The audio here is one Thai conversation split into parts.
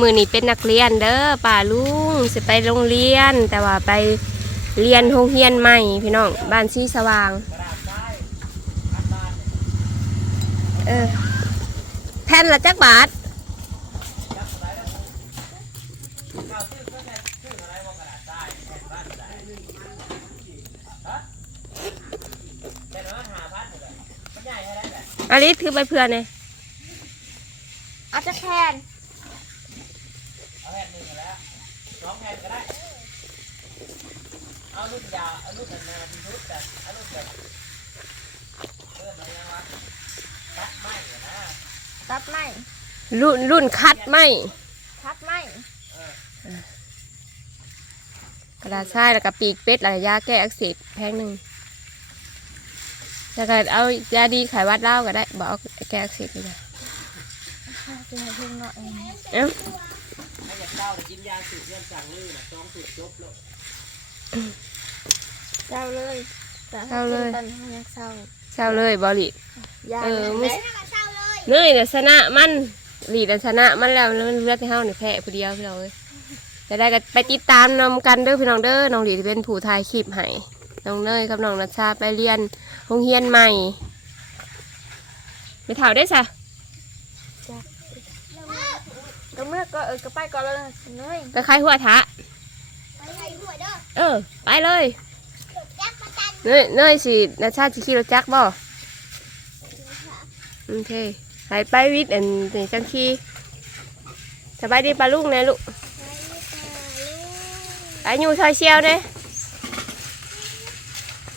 มือนี้เป็นนักเรียนเด้อป่าลุงสิไปโรงเรียน แต่ว่าไปเรียนโรงเรียนใหม่พี่น้องบ้านซีสว่าง เออแผ่นละจักบาทอาลิสคือไปเพื่อนเนี่ยเอาจะแทน ผ่นหนึ่งแล้วสองแผ่นก็ได้ เอารุ่นยาวเอารุ่นนานๆรุ่นแบบเอารุ่นแบบเริ่มอะไรยังวะตัดไม้อนะตัดไม้รุ่นรุ่นคัดไม่ทัดไม้กระดาษทรายแล้วก็ปีกเป็ดแล้วก็ยาแก้อักเสบแพงหนึ่งแล้วก็เอายาดีไขหวัดเหล้าก็ได้บอกเอาแก้อักเสบดีกว่าเป็นเพิ่งเนาะเองเอ้าถ้าอยากเจ้าจะกินยาสูบเรื่องจังลื่นนะสองสูบจบแล้วเจ้าเลยแต่ถ้กินตอนนี้มันยังเศร้าเศร้าเลยบอลิยาเออไม่เนื่อยแต่ชนะมันหลีแต่ชนะมันแล้วแล้วมันเลือดให้เฮาเนี่ยแพ้ผู้เดียวพี่น้องเอ้ยจะได้ก็ไปติดตามนำกันเด้อพี่น้องเด้อน้องหลีที่เป็นผู้ถ่ายคลิปให้น้องเนยกับน้องนัชชาไปเรียนโรงเรียนใหม่ไปเถ่าได้สะ ก็เมื่อก็เออก็ไปก่อนเลยเนยไปคลายหัวทะไปไหนหัวเด้อเออ ไปเลยเนยเนยสินัชชาสิขี่รถจักรบ่โอเคไปไปวิทย์อันนี้จังขี่สบายดีปลาลูกนะลูกไปอยู่ซอยเชียวเนี่ย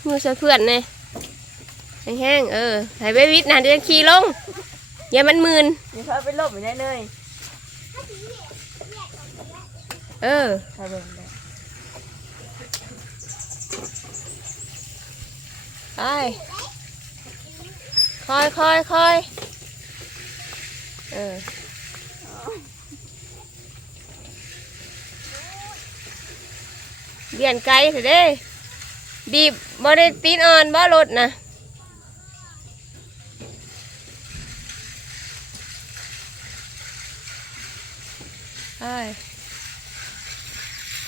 อยู่ซอยเพื่อนเนี่ยแห้งๆเออไปไปวิทย์นะเดี๋ยวขี่ลงอย่ามันมืนนี่เขาไปลบอยู่ได้เนย เออใครเบิ่งได้ไปคอยคอยคอยเออเบียนไกลเถอะเด้บีบบ่ได้ตีนอ่อนบ่รถนะไป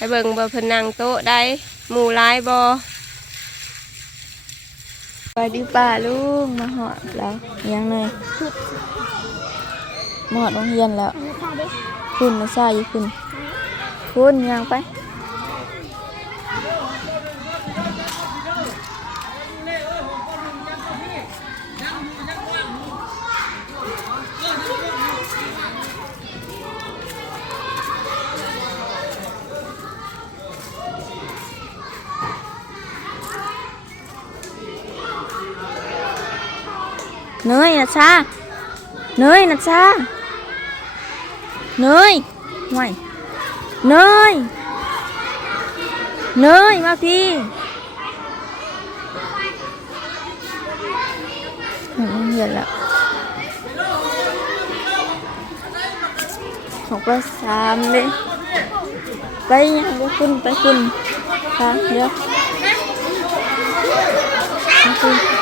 ให้เบิ่งบ่เพิ่นนั่งโต๊ะได้หมู่หลายบ่ไปดิป่าลุงมาหอดแล้วยังเลยมาหอดโรงเรียนแล้วคุณมาซ่าอยู่คุณคุณยังไป เนยนะชาเนยนะชาเนยห่วยเนยเนยมาพี่อืมเห็นแล้วของไปสามเลยไปยังไปคุณไปคุณค่ะเดี๋ยวมา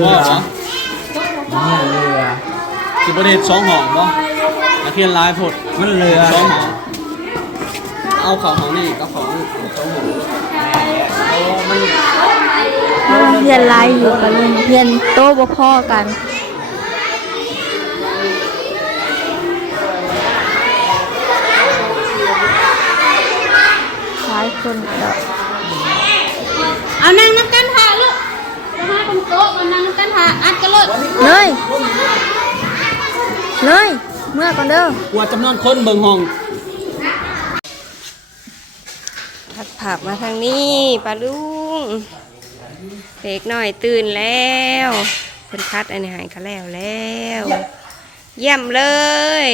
เหรอสิบประเด็สองห้องบ่อาเคียนลายผดมันเรือสองห้องเอาของของนี่กับของนี่สองห้องโอ้มันเพียนไลน์อยู่กันเพียนโต๊ะบ่พ่อกันหลายคนก็เอ อัดกันเลยเนยเนยเมื่อก่อนเด้อกว่าจำนวนคนเบิ่งห้องผัดผักมาทางนี้ปลาลุงเด็กหน่อยตื่นแล้วเพิ่นคัดอันนี้ใหายกันแล้วแล้วเยี่ยมเลย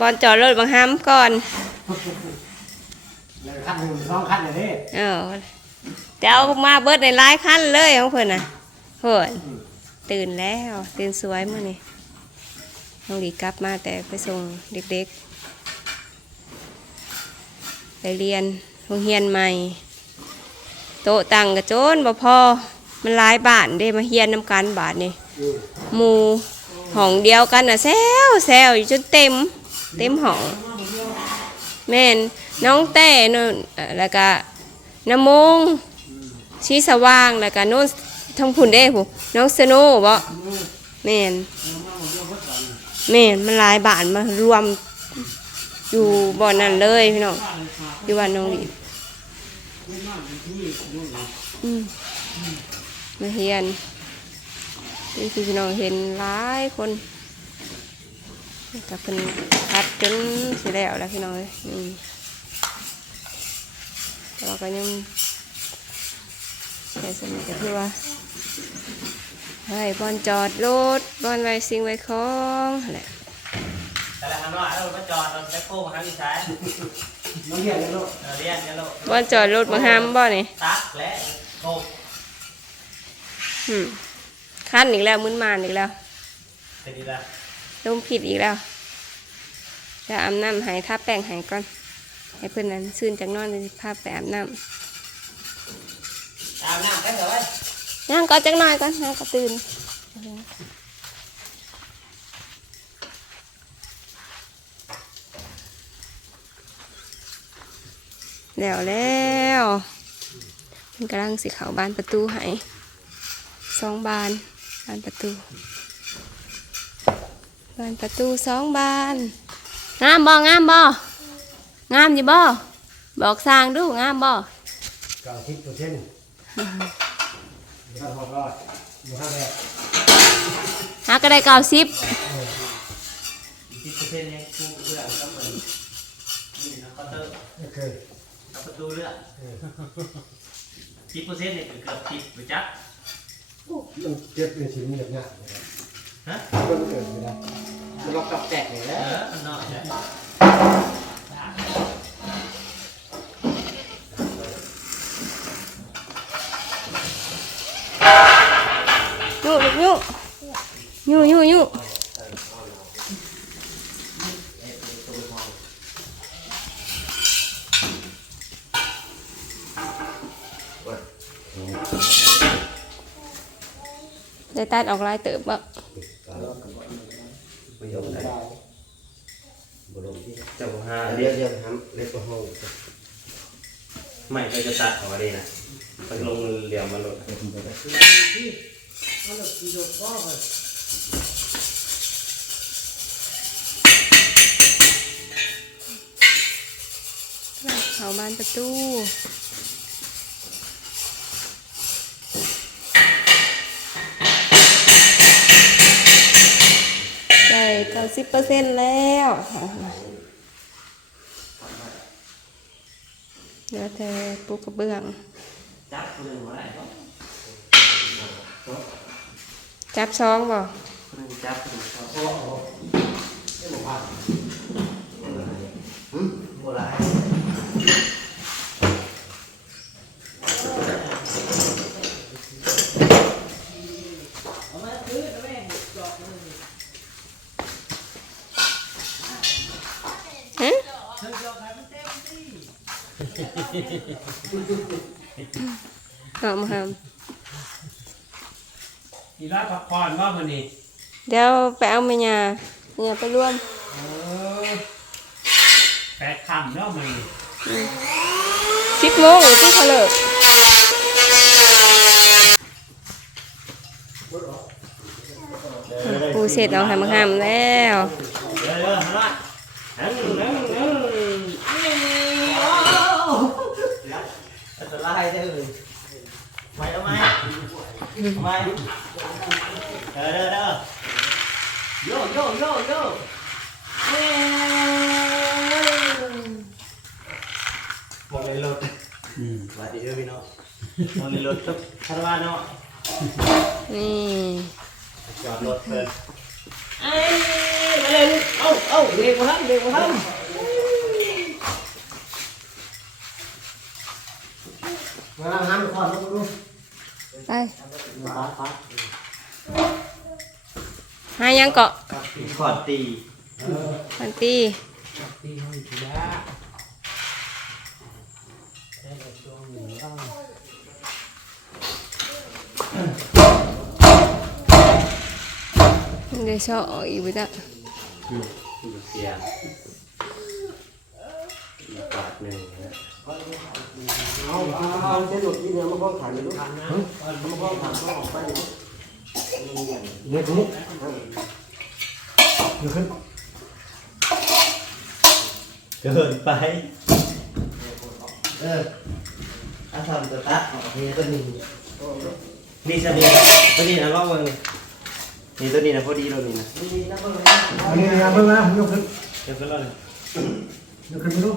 บอลจอดรถบังฮัมก่อนขั้นหนึ่งสองขั้นเลยนี่เออจะเอามาเบิดในหลายขั้นเลยของเพิ่นน่ะ เพิ่นตื่นแล้ว ตื่นสวยมื่อนี่น้องหลีกลับมาแต่ไปส่งเด็กๆ ไปเรียนโรงเรียนใหม่ โต๊ะตังกระโจนบ่พอมันหลายบาทเด้มาเฮียนน้ำกันบาทนี่หมูห้องเดียวกันน่ะแซวแซวอยู่จนเต็ม เต็มห้องแม่นน้องแต่นู่นอ่อแล้วก็น้ำมงชี้สว่างแล้วก็โน้น ทั้งผุนเด้ผู้น้องสโนว์บ่แม่นแม่นมันหลายบาทมารวม อยู่บ่อนนั่นเลยพี่น้องอยู่บ้านน้องหลีมาเฮียนนี่คือพี่น้องเห็นหลายคนกับเป็นพัดจนสิแล้วแล้วพี่น้องเลยแต่เราก็ยังแต่สมัยก็คือว่า ไว้บอนจอดรถบอนไว้สิ่งไว้ของนั่นแหละแต่ละคำว่าเราไปจอดเราจะโค้งมาทางอีสานน้องเรียนกันลูกเราเรียนกันลูกบอนจอดรถมาห้ามบ่นี่ตักและโค้งอืมขั้นอีกแล้วมึนมานอีกแล้วเป็นดีละลมผิดอีกแล้วจะอาบน้ำใหายทาแป้งใหายก่อนให้เพื่อนนั้นซื่นจากนอนจะพาไปอาบน้อาบน้ำกันเถอะไว้ำ ย่างก็จักหน่อยก่อนย่างก็ตื่นแล้วแล้วมันกำลังสิเขาบานประตูให้สองบานบานประตู บานประตูสองบานงามบ่งามบ่งามอยู่บ่บอกสร้างดูงามบ่เก้าสิบเปอร์เซ็นต์ ข้าวรอดอยู่ข้างแรกหาก็ได้เก้าสิบสิบเปอร์เซ็นต์เนี่ยกูเลือกก็เหมือนนี่นะคอนเตอร์ไม่เคยกับประตูเลือกสิบเปอร์เซ็นต์เนี่ยเกือบสิบไปจักมันเจ็บเป็นชิ้นแบบเนี้ยฮะมันเกิดไม่ได้มันล็อกกับแตกเลยเอนะอมันนอนเนี่ย ยุยุยุยุได้ตัดออกลายเติบบ่เจ้าหาเรียกเรียกทำเล็กกว่าห้องไม่เคยจะตัดออกมาดีนะมันลงเหลี่ยมมาหลุดเขา บานประตูได้เก้าสิบเปอร์เซ็นต์แล้วเหลือแต่ปูกระเบื้องจับคนหนึ่งมาได้ก็จับซองบ่คนหนึ่งจับคนหนึ่งก็โบราณ ฮะ หอมหอมอีร้านพักผ่อนว่ามันนี่เดี๋ยวไปเอาเมียาเมียาไปร่วมเออแปดคำเนาะมันนี่สิบโมงที่เขาเลิกปูเสร็จเอาให้มาห้ามแล้ว เดี๋ยวเดี๋ยวหันมาหันหันหันอันตรายเด้อไม่เอาไหม ไมเด้อเด้อเด้อโยโยโยโยมองในรถสวัสดีเด้อพี่น้องมองในรถครับคารวานเนาะนี่จอดรถเพิ่นเอ้ยมาเลยเอ้าเอ้าเด็กมาทำเด็กมาทำมาทำก่อนลูก ไปฟ้าฟ้าหายังเกาะขอดตีพันตีมันได้ชอบอีกไปจ้ะเสีย บาทหนึ่งนะเอาเอาเส้นหลุดที่เนี่ยมันก็ขายอยู่ลูกเล็กนิดเดี๋ยวขึ้นเกินไปเออถ้าทำตัวตัดออกนี่ตัวนี้นี่สดีตัวนี้นะว่าเมืองนี่นี่ตัวนี้นะพอดีตัวนี้นะอันนี้นะเพิ่งนะยกขึ้นยก็รอดเลยยกขึ้นไปลูก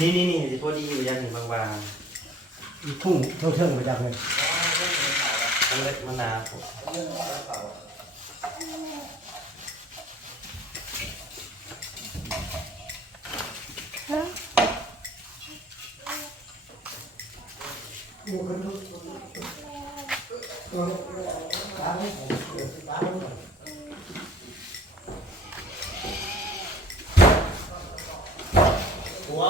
นี่นี่นี่พอดีอยู่ยันถึงบางทุ่งเท่าเท่าไปจากเลยๆต้องเล็กมะนนาวหัวหัว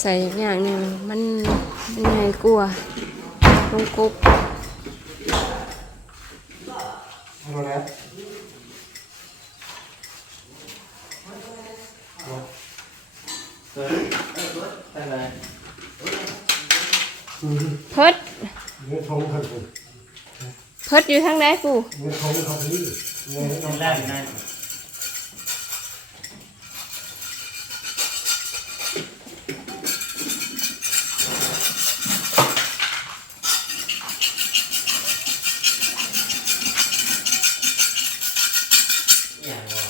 ใส่อย่างหนึ่งมันมันใหญ่กลัวลงกุ๊บเอาแล้วเกิดตั้งไหนเพิดเงินทองเขาถูกเพิดอยู่ทางใดปู่เงินทองเขาที่เงินตรงแรกอยู่นั่น อย่างวะ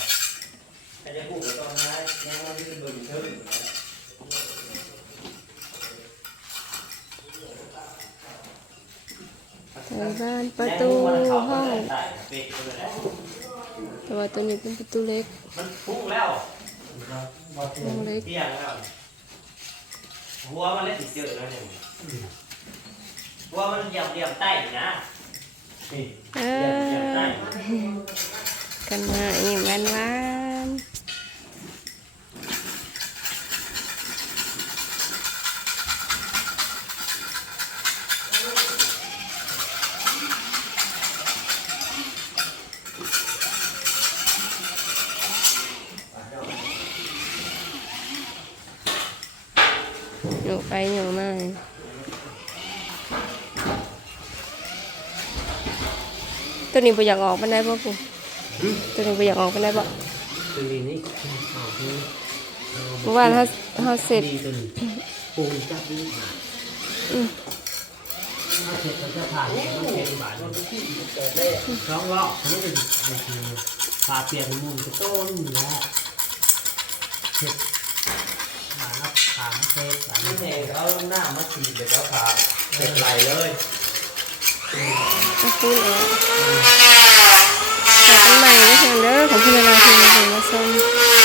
ใครจะพูดกับตอนนั้นยังว่าที่โดนเชิญ ใส่บ้านประตูห้อง ปิดเลยนะ แต่ว่าตัวนี้เป็นประตูเล็ก มันพุ่งแล้วห้องเล็กเที่ยงแล้วหัวมันเล่นติดเจอแล้วเนี่ยหัวมันเหยียบเหยียบใต้นะนี่เอเหยียบเหยียบใต้อกันมาอีกวันวาน อยู่ไปอยู่มา ตัวนี้ไปอยากออกมันได้ป่ะปู่ตัวนี้ไปอยากออกมันได้ป่ะตัวนี้นี่เมื่อวานถ้าถ้าเสร็จดีตัวนี้ปูนจับดีถ้าเสร็จก็จะผ่านต้องเปลี่ยนบาทสองรอบนี่เป็นพาเปลี่ยนมุมกระต้นแล้วเสร็จมานับถามเสร็จนี่เองเอาหน้ามาฉีดเลยแล้วพาเป็นไหลเลย มาพูดแล้วหากันใหม่ด้วยกันเด้อของคุณเวลาคุณมาชม